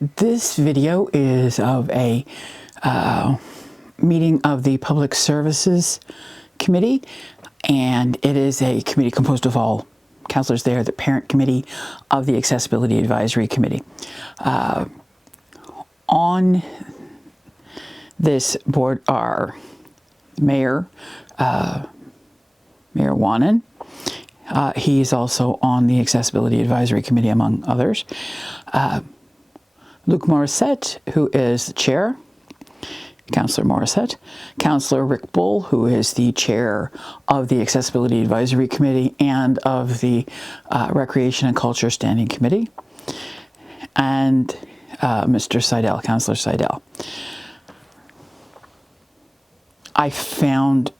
This video is of a meeting of the Public Services Committee, and it is a committee composed of all councillors there, the parent committee of the Accessibility Advisory Committee. On this board are Mayor Wanan. He's also on the Accessibility Advisory Committee, among others. Luc Morissette, who is the chair, Councillor Morissette, Councillor Rick Bull, who is the chair of the Accessibility Advisory Committee and of the Recreation and Culture Standing Committee, and Mr. Seidel, Councillor Seidel. I found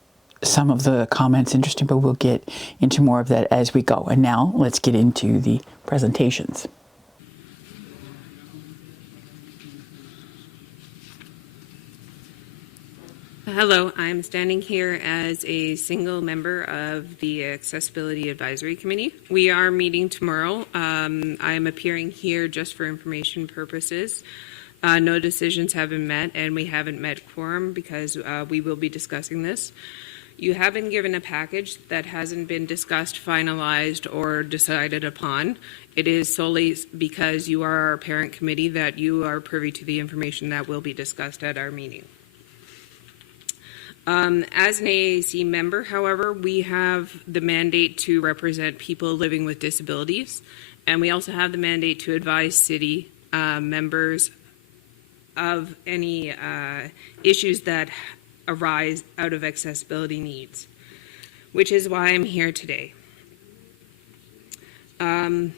some of the comments interesting, but we'll get into more of that as we go. And now let's get into the presentations. Hello, I'm standing here as a single member of the Accessibility Advisory Committee. We are meeting tomorrow. I'm appearing here just for information purposes. No decisions have been met, and we haven't met quorum because we will be discussing this. You have been given a package that hasn't been discussed, finalized, or decided upon. It is solely because you are our parent committee that you are privy to the information that will be discussed at our meeting. As an AAC member, however, we have the mandate to represent people living with disabilities, and we also have the mandate to advise city members of any issues that arise out of accessibility needs, which is why I'm here today. As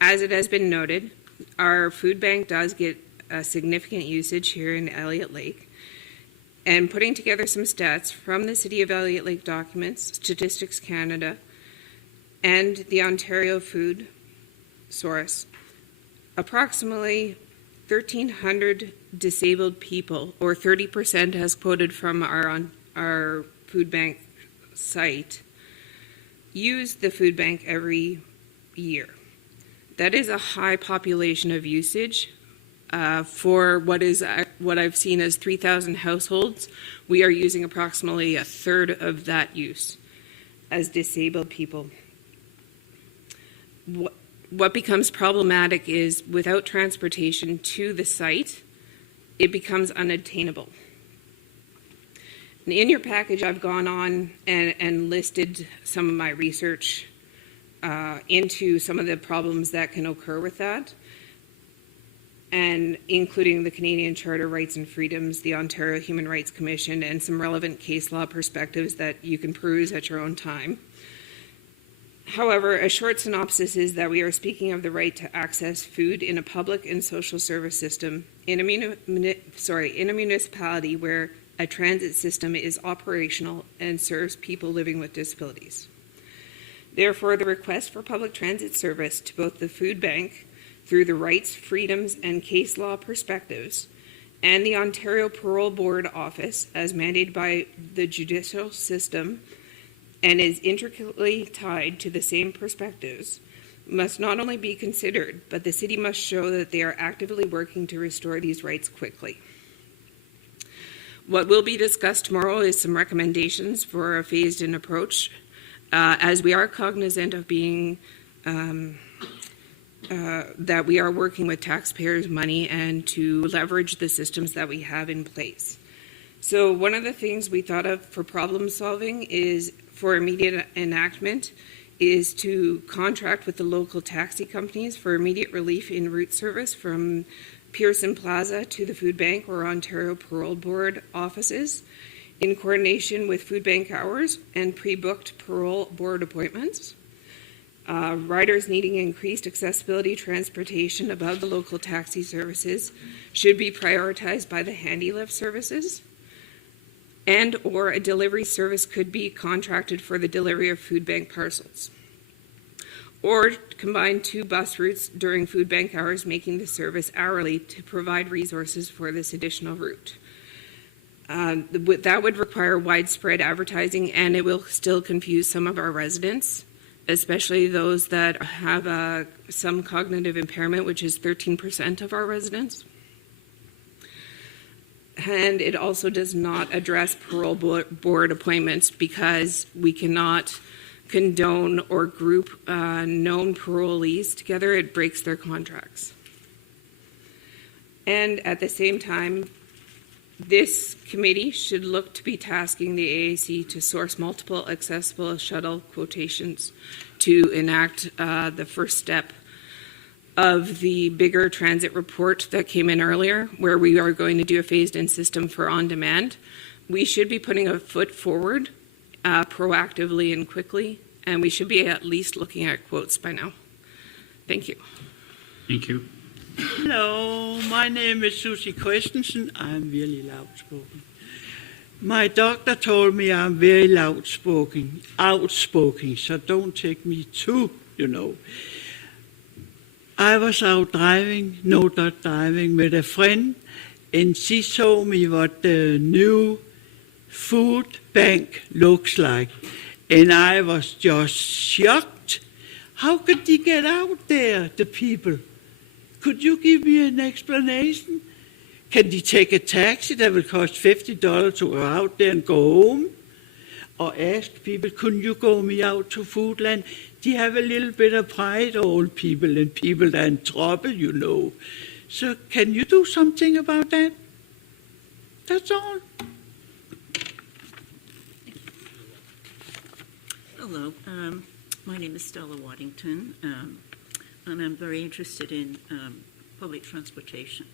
it has been noted, our food bank does get a significant usage here in Elliott Lake. And putting together some stats from the City of Elliott Lake documents, Statistics Canada, and the Ontario Food Source, approximately 1,300 disabled people, or 30% as quoted from our food bank site, use the food bank every year. That is a high population of usage. For what I've seen as 3,000 households, we are using approximately a third of that use as disabled people. What becomes problematic is without transportation to the site, it becomes unattainable. And in your package, I've gone on and listed some of my research into some of the problems that can occur with that, and including the Canadian Charter Rights and Freedoms, the Ontario Human Rights Commission, and some relevant case law perspectives that you can peruse at your own time. However, a short synopsis is that we are speaking of the right to access food in a public and social service system in a municipality where a transit system is operational and serves people living with disabilities. Therefore, the request for public transit service to both the food bank through the rights, freedoms, and case law perspectives, and the Ontario Parole Board Office, as mandated by the judicial system and is intricately tied to the same perspectives, must not only be considered, but the city must show that they are actively working to restore these rights quickly. What will be discussed tomorrow is some recommendations for a phased-in approach, as we are cognizant of being that we are working with taxpayers' money and to leverage the systems that we have in place. So one of the things we thought of for problem solving is for immediate enactment is to contract with the local taxi companies for immediate relief in route service from Pearson Plaza to the food bank or Ontario Parole Board offices in coordination with food bank hours and pre-booked parole board appointments. Riders needing increased accessibility transportation above the local taxi services should be prioritized by the handy lift services, and or a delivery service could be contracted for the delivery of food bank parcels, or combine 2 bus routes during food bank hours, making the service hourly to provide resources for this additional route. That would require widespread advertising, and it will still confuse some of our residents especially those that have some cognitive impairment, which is 13% of our residents. And it also does not address parole board appointments because we cannot condone or group known parolees together. It breaks their contracts. And at the same time, this committee should look to be tasking the AAC to source multiple accessible shuttle quotations to enact the first step of the bigger transit report that came in earlier, where we are going to do a phased-in system for on-demand. We should be putting a foot forward proactively and quickly, and we should be at least looking at quotes by now. Thank you. Thank you. Hello, my name is Susie Christensen. I'm really loud-spoken. My doctor told me I'm very outspoken, so don't take me too, I was out driving, not driving, with a friend, and she showed me what the new food bank looks like, and I was just shocked. How could they get out there, the people? Could you give me an explanation? Can they take a taxi that will cost $50 to go out there and go home? Or ask people, couldn't you go me out to Foodland? They have a little bit of pride, old people, and people that are in trouble, So can you do something about that? That's all. Hello, my name is Stella Waddington, and I'm very interested in public transportation.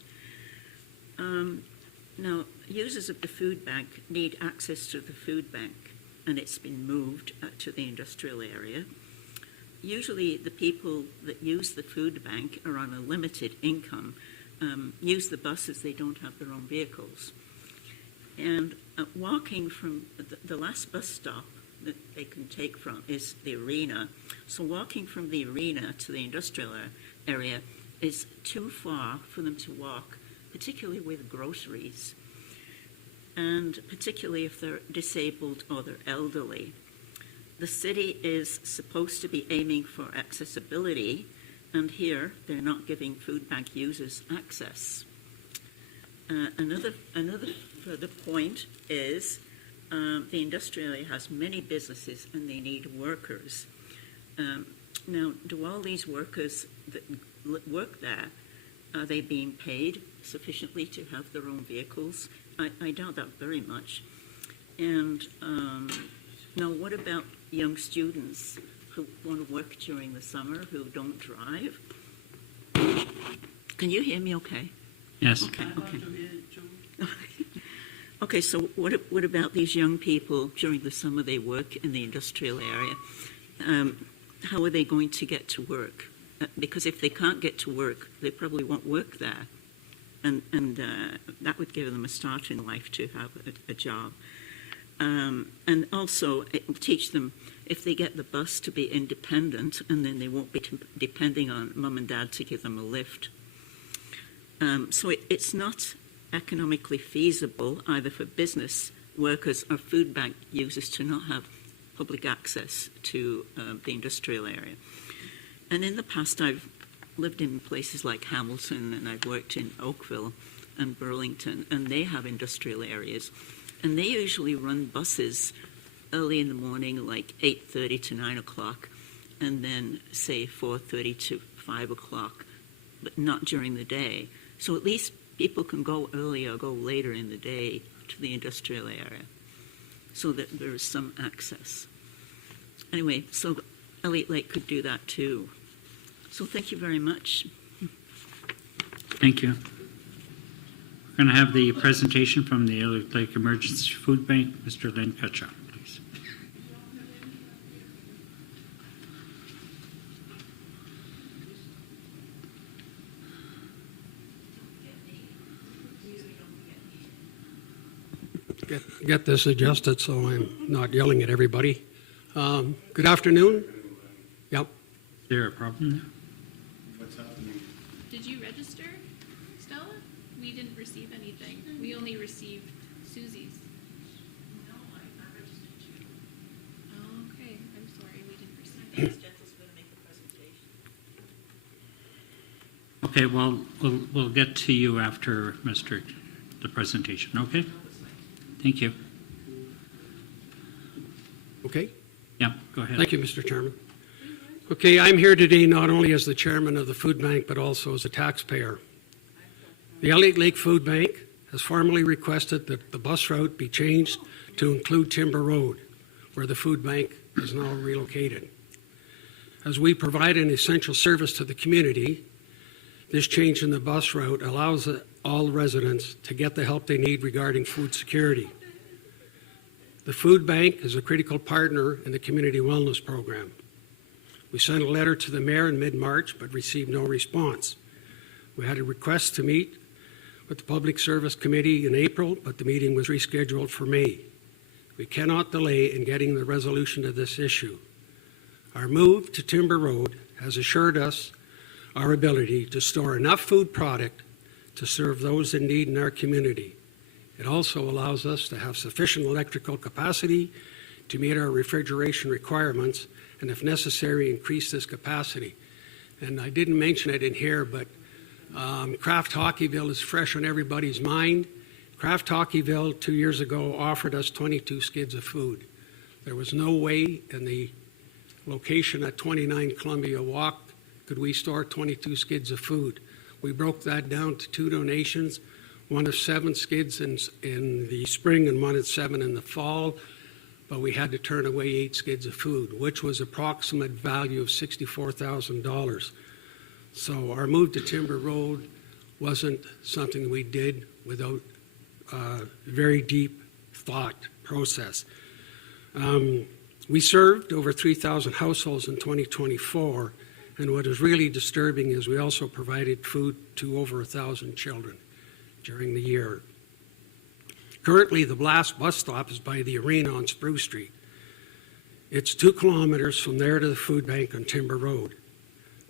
Now, users of the food bank need access to the food bank, and it's been moved to the industrial area. Usually the people that use the food bank are on a limited income, use the buses, they don't have their own vehicles. And walking from the last bus stop that they can take from is the arena. So walking from the arena to the industrial area is too far for them to walk, particularly with groceries, and particularly if they're disabled or they're elderly. The city is supposed to be aiming for accessibility, and here they're not giving food bank users access. Another further point is the industrial area has many businesses and they need workers. Now, do all these workers that work there, are they being paid sufficiently to have their own vehicles? I doubt that very much. And now, what about young students who want to work during the summer who don't drive? Can you hear me okay? Yes. Okay. Okay, so what about these young people during the summer they work in the industrial area? How are they going to get to work? Because if they can't get to work, they probably won't work there. And that would give them a start in life to have a job. And also, it will teach them, if they get the bus, to be independent, and then they won't be depending on mum and dad to give them a lift. So it's not economically feasible either for business workers or food bank users to not have public access to the industrial area. And in the past, I've lived in places like Hamilton, and I've worked in Oakville and Burlington, and they have industrial areas. And they usually run buses early in the morning, like 8:30 to 9 o'clock, and then say 4:30 to 5 o'clock, but not during the day. So at least people can go early or go later in the day to the industrial area so that there is some access. Anyway, so Elliott Lake could do that too. So thank you very much. Thank you. We're going to have the presentation from the Elliott Lake Emergency Food Bank. Mr. Len Kutcha, please. Get this adjusted so I'm not yelling at everybody. Good afternoon. Yep. Is there a problem there? Did you register, Stella? We didn't receive anything. We only received Susie's. No, I registered you. Oh, okay. I'm sorry. We didn't receive it. Okay, well, we'll get to you after the presentation, okay? Thank you. Okay? Yeah, go ahead. Thank you, Mr. Chairman. Okay, I'm here today not only as the chairman of the food bank, but also as a taxpayer. The Elliott Lake Food Bank has formally requested that the bus route be changed to include Timber Road, where the food bank is now relocated. As we provide an essential service to the community, this change in the bus route allows all residents to get the help they need regarding food security. The food bank is a critical partner in the community wellness program. We sent a letter to the mayor in mid-March, but received no response. We had a request to meet with the Public Service Committee in April, but the meeting was rescheduled for May. We cannot delay in getting the resolution to this issue. Our move to Timber Road has assured us our ability to store enough food product to serve those in need in our community. It also allows us to have sufficient electrical capacity to meet our refrigeration requirements and, if necessary, increase this capacity. And I didn't mention it in here, but Kraft Hockeyville is fresh on everybody's mind. Kraft Hockeyville 2 years ago offered us 22 skids of food. There was no way in the location at 29 Columbia Walk could we store 22 skids of food. We broke that down to 2 donations, one of 7 skids in the spring and one at 7 in the fall, but we had to turn away 8 skids of food, which was approximate value of $64,000. So our move to Timber Road wasn't something we did without very deep thought process. We served over 3,000 households in 2024, and what is really disturbing is we also provided food to over 1,000 children during the year. Currently, the last bus stop is by the arena on Spruce Street. It's 2 kilometers from there to the food bank on Timber Road.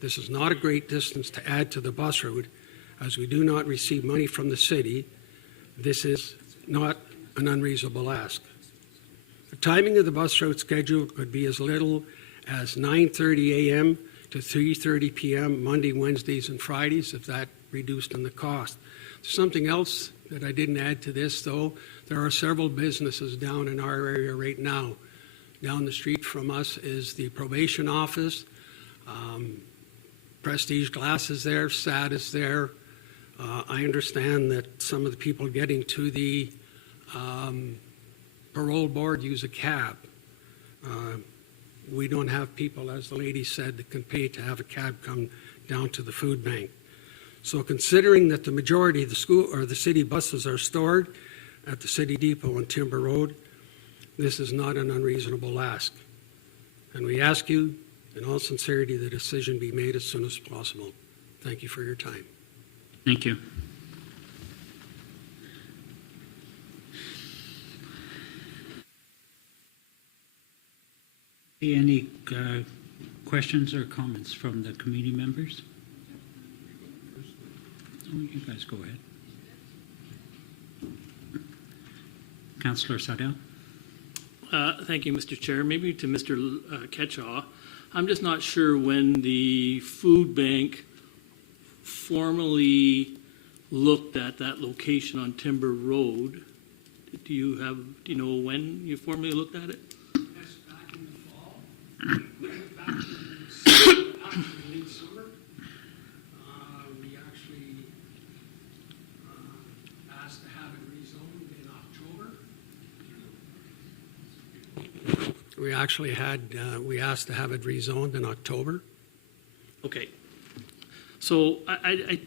This is not a great distance to add to the bus route, as we do not receive money from the city. This is not an unreasonable ask. The timing of the bus route schedule could be as little as 9:30 a.m. to 3:30 p.m. Monday, Wednesdays, and Fridays, if that reduced in the cost. Something else that I didn't add to this, though, there are several businesses down in our area right now. Down the street from us is the probation office. Prestige Glass is there, SAD is there. I understand that some of the people getting to the parole board use a cab. We don't have people, as the lady said, that can pay to have a cab come down to the food bank. So considering that the majority of the school or the city buses are stored at the city depot on Timber Road, this is not an unreasonable ask. And we ask you, in all sincerity, the decision be made as soon as possible. Thank you for your time. Thank you. Any questions or comments from the committee members? Oh, you guys go ahead. Councillor Sadell. Thank you, Mr. Chair. Maybe to Mr. Ketchaw. I'm just not sure when the food bank formally looked at that location on Timber Road. Do you know when you formally looked at it? Yes, back in the fall. Back in late summer. We actually asked to have it rezoned in October. We asked to have it rezoned in October. Okay. So I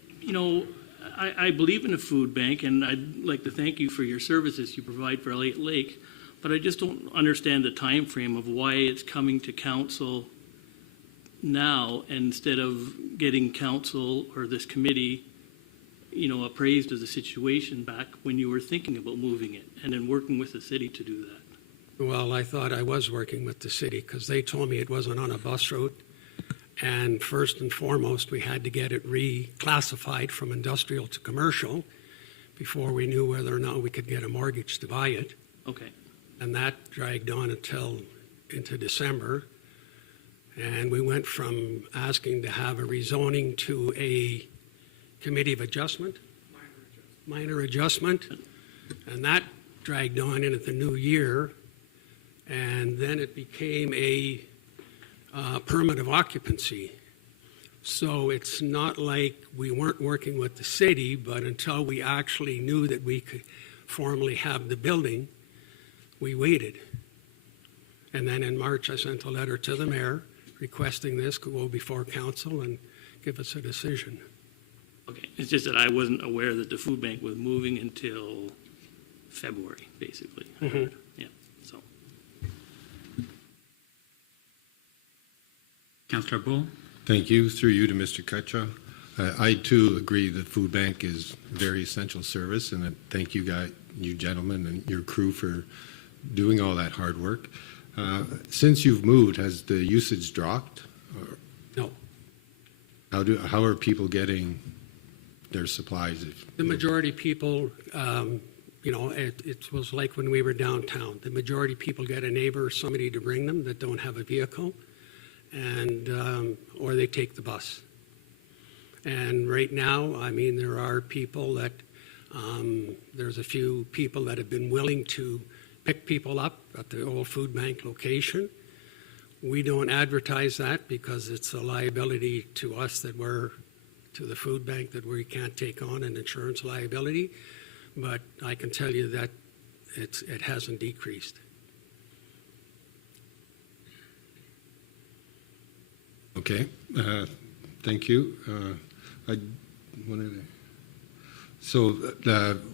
believe in a food bank, and I'd like to thank you for your services you provide for Elliott Lake, but I just don't understand the time frame of why it's coming to council now instead of getting council or this committee, appraised of the situation back when you were thinking about moving it and then working with the city to do that. Well, I thought I was working with the city because they told me it wasn't on a bus route. And first and foremost, we had to get it reclassified from industrial to commercial before we knew whether or not we could get a mortgage to buy it. Okay. And that dragged on until into December. And we went from asking to have a rezoning to a committee of adjustment, minor adjustment, and that dragged on into the new year, and then it became a permit of occupancy. So it's not like we weren't working with the city, but until we actually knew that we could formally have the building, we waited. And then in March, I sent a letter to the mayor requesting this could go before council and give us a decision. Okay, it's just that I wasn't aware that the food bank was moving until February, basically. Mhm. Yeah, so. Councillor Bull? Thank you. Through you to Mr. Kutcha. I too agree that food bank is a very essential service, and thank you you gentlemen and your crew for doing all that hard work. Since you've moved, has the usage dropped? Or No. how are people getting their supplies? The majority people, it was like when we were downtown. The majority people get a neighbor or somebody to bring them that don't have a vehicle, and or they take the bus. And right now, I mean, there are people that, there's a few people that have been willing to pick people up at the old food bank location. We don't advertise that because it's a liability to us that we're, to the food bank, that we can't take on an insurance liability. But I can tell you that it hasn't decreased. Okay, thank you.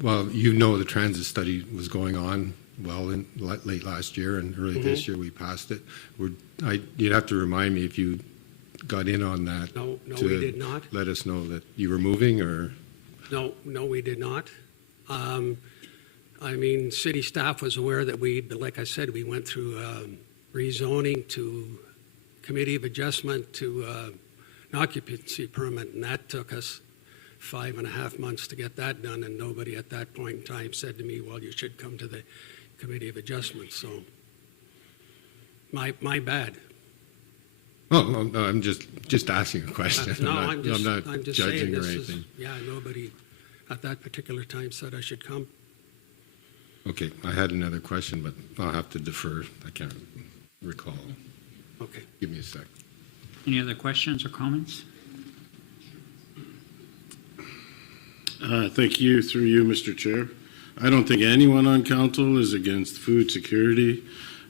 Well, you know the transit study was going on in late last year and early this year we passed it. You'd have to remind me if you got in on that. No, we did not. Let us know that you were moving, or? No, we did not. I mean, city staff was aware that but like I said, we went through rezoning to committee of adjustment to an occupancy permit, and that took us 5.5 months to get that done, and nobody at that point in time said to me, well, you should come to the committee of adjustment. So my bad. Oh, no, I'm just asking a question. No, I'm not just judging saying or this anything. nobody at that particular time said I should come. Okay, I had another question, but I'll have to defer. I can't recall. Okay. Give me a sec. Any other questions or comments? Thank you, through you, Mr. Chair. I don't think anyone on council is against food security,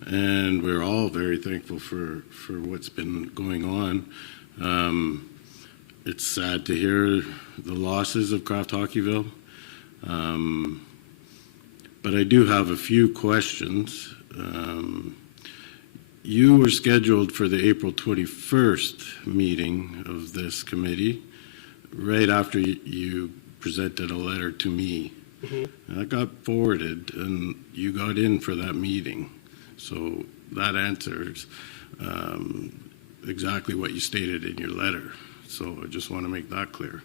and we're all very thankful for what's been going on. It's sad to hear the losses of Kraft Hockeyville, but I do have a few questions. You were scheduled for the April 21st meeting of this committee right after you presented a letter to me. And that got forwarded, and you got in for that meeting. So that answers exactly what you stated in your letter. So I just want to make that clear.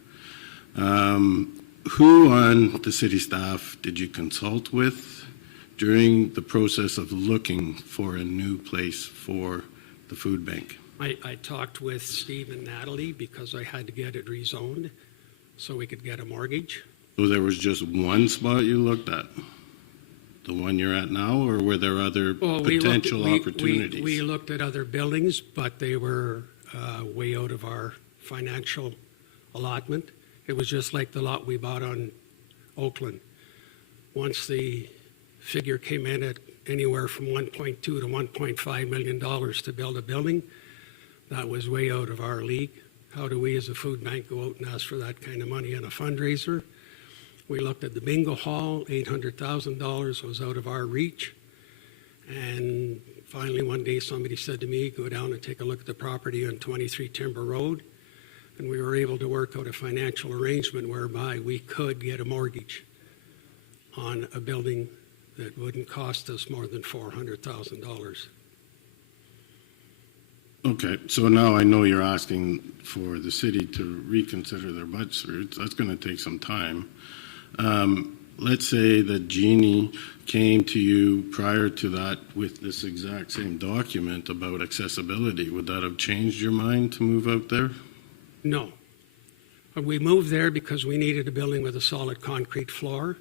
Who on the city staff did you consult with during the process of looking for a new place for the food bank? I talked with Steve and Natalie because I had to get it rezoned so we could get a mortgage. So there was just one spot you looked at? The one you're at now, or were there other potential opportunities? We looked at other buildings, but they were way out of our financial allotment. It was just like the lot we bought on Oakland. Once the figure came in at anywhere from $1.2 to $1.5 million to build a building, that was way out of our league. How do we as a food bank go out and ask for that kind of money in a fundraiser? We looked at the bingo hall, $800,000 was out of our reach. And finally one day somebody said to me, go down and take a look at the property on 23 Timber Road. And we were able to work out a financial arrangement whereby we could get a mortgage on a building that wouldn't cost us more than $400,000. Okay, so now I know you're asking for the city to reconsider their budget. That's going to take some time. Let's say that Jeannie came to you prior to that with this exact same document about accessibility. Would that have changed your mind to move out there? No. But we moved there because we needed a building with a solid concrete floor,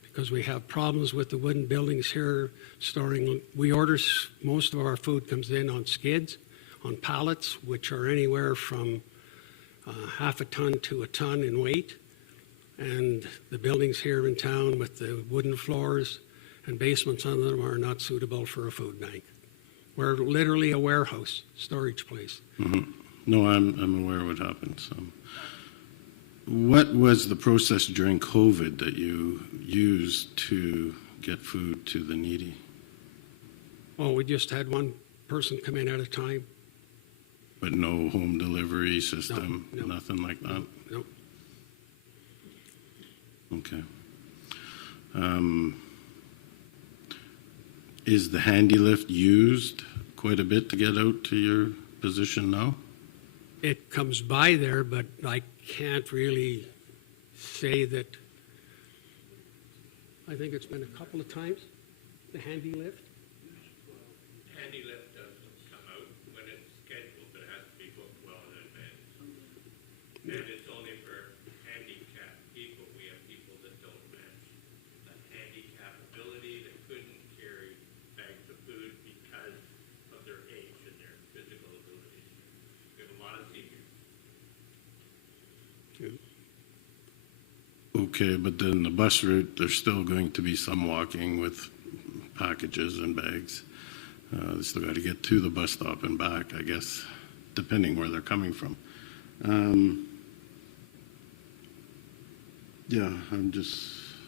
because we have problems with the wooden buildings here storing. Most of our food comes in on skids, on pallets, which are anywhere from half a ton to a ton in weight. And the buildings here in town with the wooden floors and basements on them are not suitable for a food bank. We're literally a warehouse, storage place. Mm-hmm. No, I'm aware of what happened. So, what was the process during COVID that you used to get food to the needy? Well, we just had one person come in at a time. But no home delivery system, No. nothing like that? Nope. Okay. Is the handy lift used quite a bit to get out to your position now? It comes by there, but I can't really say that. I think it's been a couple of times, the handy lift. Handy lift doesn't come out when it's scheduled, but it has to be booked well in advance. And it's only for handicapped people. We have people that don't match the handicap ability, that couldn't carry bags of food because of their age and their physical abilities. We have a lot of seniors. Okay, but then the bus route, there's still going to be some walking with packages and bags. They still got to get to the bus stop and back, I guess, depending where they're coming from. Yeah,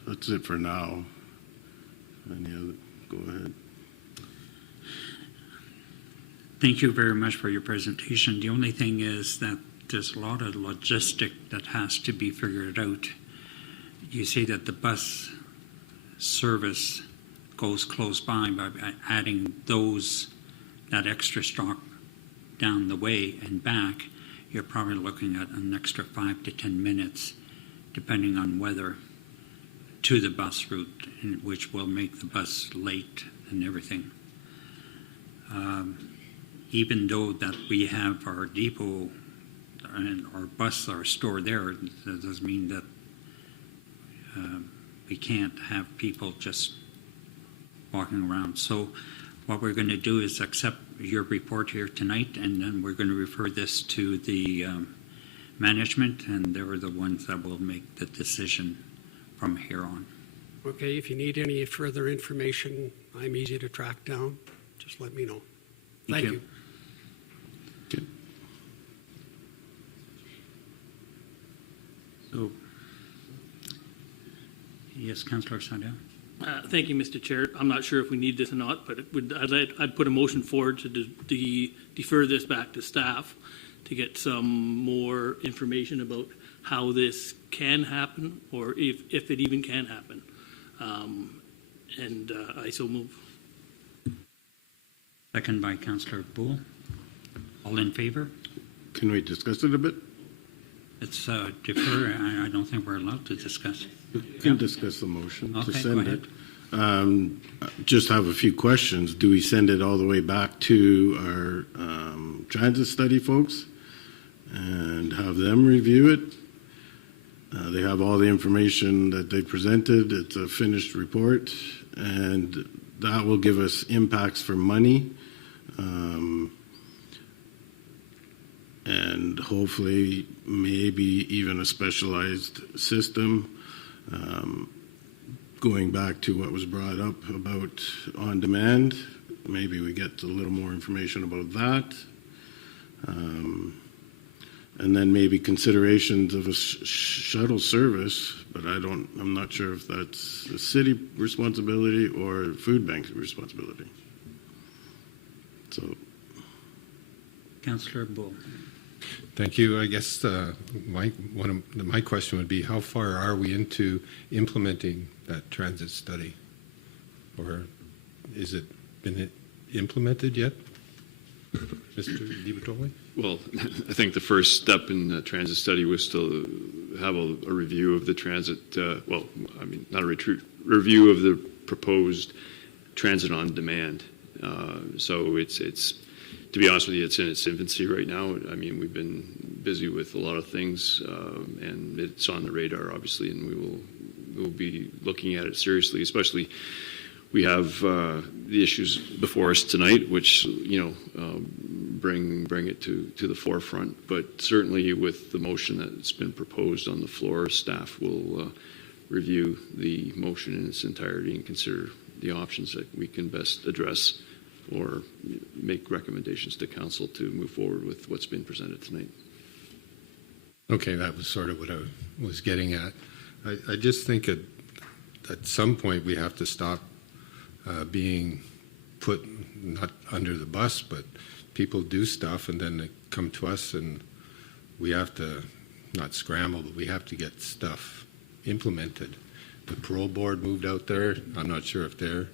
that's it for now. Any other, go ahead. Thank you very much for your presentation. The only thing is that there's a lot of logistic that has to be figured out. You say that the bus service goes close by adding that extra stock down the way and back. You're probably looking at an extra 5 to 10 minutes, depending on weather, to the bus route, which will make the bus late and everything. Even though that we have our depot and our bus are stored there, that doesn't mean that we can't have people just walking around. So what we're going to do is accept your report here tonight, and then we're going to refer this to the management, and they're the ones that will make the decision from here on. Okay, if you need any further information, I'm easy to track down. Just let me know. Thank you. Okay. So, yes, Councillor Sandel. Thank you, Mr. Chair. I'm not sure if we need this or not, but I'd put a motion forward to defer this back to staff to get some more information about how this can happen, or if it even can happen. I so move. Second by Councillor Bull. All in favor? Can we discuss it a bit? It's defer. I don't think we're allowed to discuss. We can discuss the motion to Okay, send go it. Just have a few questions. Do we send it all the way back to our transit study folks and have them review it? They have all the information that they presented. It's a finished report, and that will give us impacts for money. And hopefully maybe even a specialized system. Going back to what was brought up about on demand, maybe we get a little more information about that. And then maybe considerations of a shuttle service, but I'm not sure if that's a city responsibility or food bank's responsibility. So. Councillor Bull. Thank you. I guess my question would be, how far are we into implementing that transit study? Or is it been implemented yet? Mr. DiBertoli? Well, I think the first step in the transit study was to have a review of the transit, not a review of the proposed transit on demand. So it's to be honest with you, it's in its infancy right now. I mean, we've been busy with a lot of things, and it's on the radar, obviously, and we'll be looking at it seriously. Especially, we have the issues before us tonight, which bring it to the forefront. But certainly, with the motion that's been proposed on the floor, staff will review the motion in its entirety and consider the options that we can best address or make recommendations to council to move forward with what's been presented tonight. Okay, that was sort of what I was getting at. I just think at some point we have to stop being put not under the bus, but people do stuff and then they come to us and we have to not scramble, but we have to get stuff implemented. The parole board moved out there. I'm not sure if they're.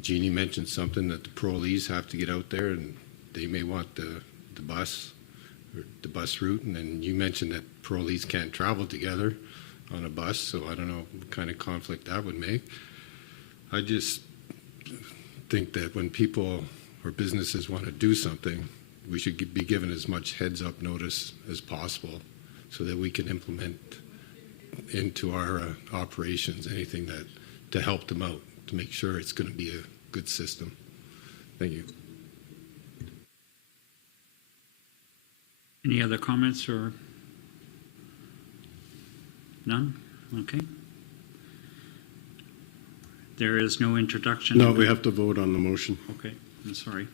Jeannie mentioned something that the parolees have to get out there and they may want the bus or the bus route. And then you mentioned that parolees can't travel together on a bus, so I don't know what kind of conflict that would make. I just think that when people or businesses want to do something, we should be given as much heads up notice as possible so that we can implement into our operations anything that to help them out, to make sure it's going to be a good system. Thank you. Any other comments or none? Okay. There is no introduction. No, we have to vote on the motion. Okay, I'm sorry.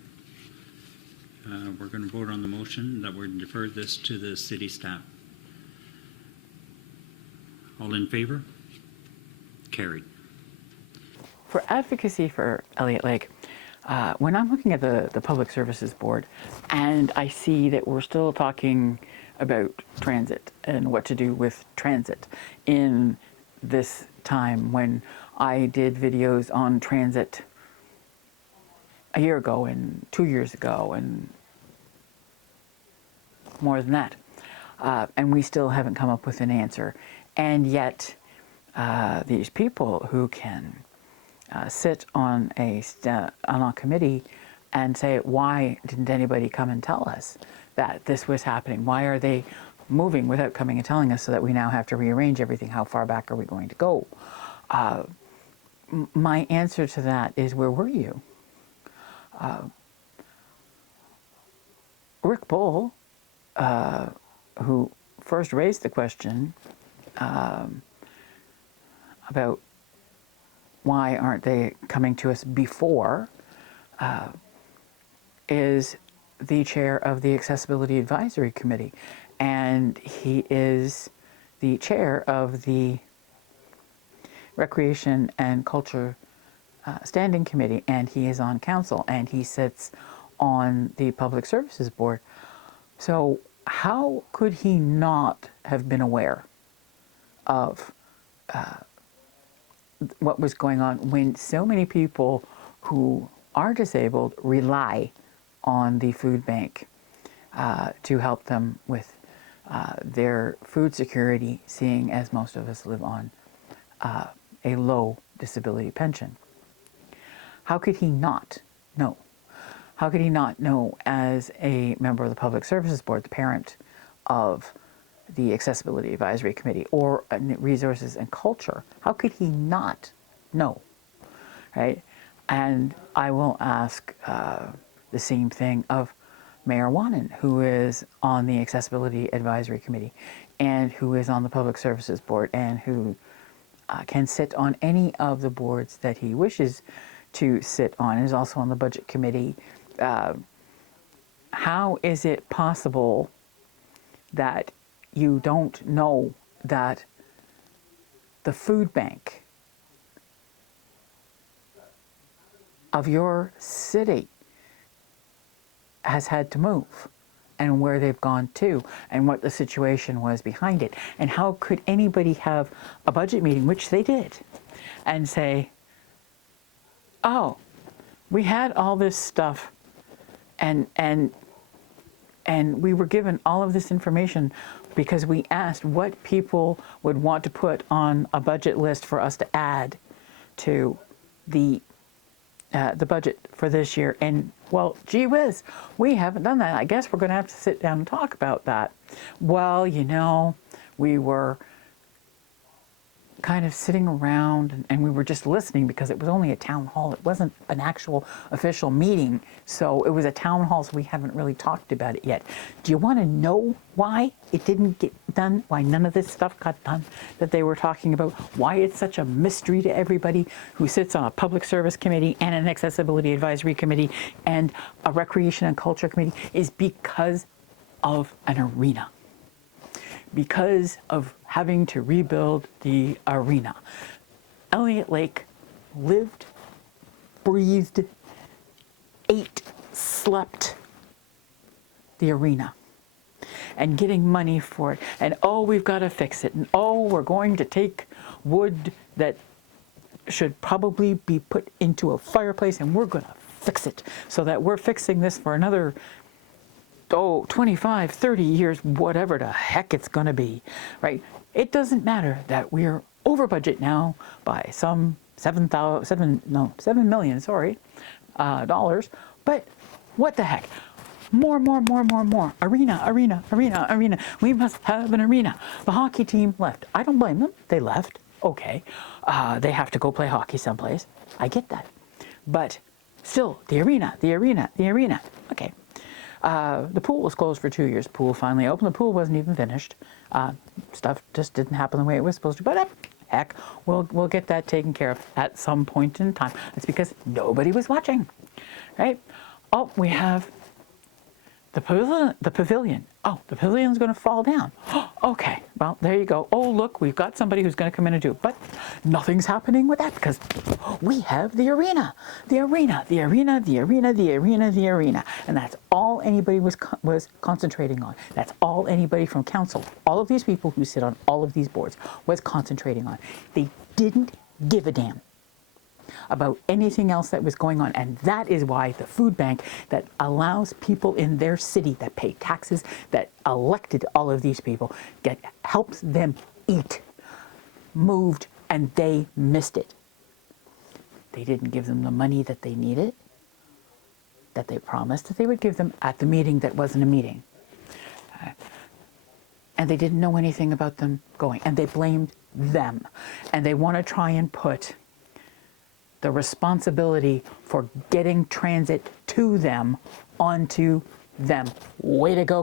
We're going to vote on the motion that we're defer this to the city staff. All in favor? Carried. For advocacy for Elliott Lake, when I'm looking at the Public Services Board and I see that we're still talking about transit and what to do with transit in this time when I did videos on transit a year ago and 2 years ago and more than that, and we still haven't come up with an answer. And yet these people who can sit on a committee and say, why didn't anybody come and tell us that this was happening? Why are they moving without coming and telling us so that we now have to rearrange everything? How far back are we going to go? My answer to that is, where were you? Rick Bull, who first raised the question about why aren't they coming to us before, is the chair of the Accessibility Advisory Committee, and he is the chair of the Recreation and Culture Standing Committee, and he is on council, and he sits on the Public Services Board. So how could he not have been aware of what was going on when so many people who are disabled rely on the food bank to help them with their food security, seeing as most of us live on a low disability pension? How could he not know? How could he not know, as a member of the Public Services Board, the parent of the Accessibility Advisory Committee, or Resources and Culture? How could he not know, right? And I will ask the same thing of Mayor Wanan, who is on the Accessibility Advisory Committee and who is on the Public Services Board and who can sit on any of the boards that he wishes to sit on, and is also on the Budget Committee. How is it possible that you don't know that the food bank of your city has had to move, and where they've gone to, and what the situation was behind it? And how could anybody have a budget meeting, which they did, and say, oh, we had all this stuff and we were given all of this information because we asked what people would want to put on a budget list for us to add to the the budget for this year, and well, gee whiz, we haven't done that. I guess we're going to have to sit down and talk about that. Well, you know, we were kind of sitting around and we were just listening because it was only a town hall. It wasn't an actual official meeting. So it was a town hall, so we haven't really talked about it yet. Do you want to know why it didn't get done? Why none of this stuff got done that they were talking about? Why it's such a mystery to everybody who sits on a public service committee and an accessibility advisory committee and a recreation and culture committee is because of an arena. Because of having to rebuild the arena. Elliott Lake lived, breathed, ate, slept the arena. And getting money for it. And oh, we've got to fix it. And oh, we're going to take wood that should probably be put into a fireplace and we're going to fix it. So that we're fixing this for another 25, 30 years, whatever the heck it's going to be, right? It doesn't matter that we're over budget now by some $7 million, dollars, but what the heck? More. Arena. We must have an arena. The hockey team left. I don't blame them. They left. Okay. They have to go play hockey someplace. I get that. But still, the arena. Okay. The pool was closed for 2 years. Pool finally opened. The pool wasn't even finished. Stuff just didn't happen the way it was supposed to. But heck, we'll get that taken care of at some point in time. It's because nobody was watching, right? Oh, we have the pavilion. Oh, the pavilion's going to fall down. Okay, well, there you go. Oh, look, we've got somebody who's going to come in and do it. But nothing's happening with that because we have the arena. And that's all anybody was concentrating on. That's all anybody from council, all of these people who sit on all of these boards, was concentrating on. They didn't give a damn about anything else that was going on. And that is why the food bank that allows people in their city that pay taxes, that elected all of these people, helps them eat, moved, and they missed it. They didn't give them the money that they needed, that they promised that they would give them at the meeting that wasn't a meeting. And they didn't know anything about them going. And they blamed them. And they want to try and put the responsibility for getting transit to them onto them. Way to go,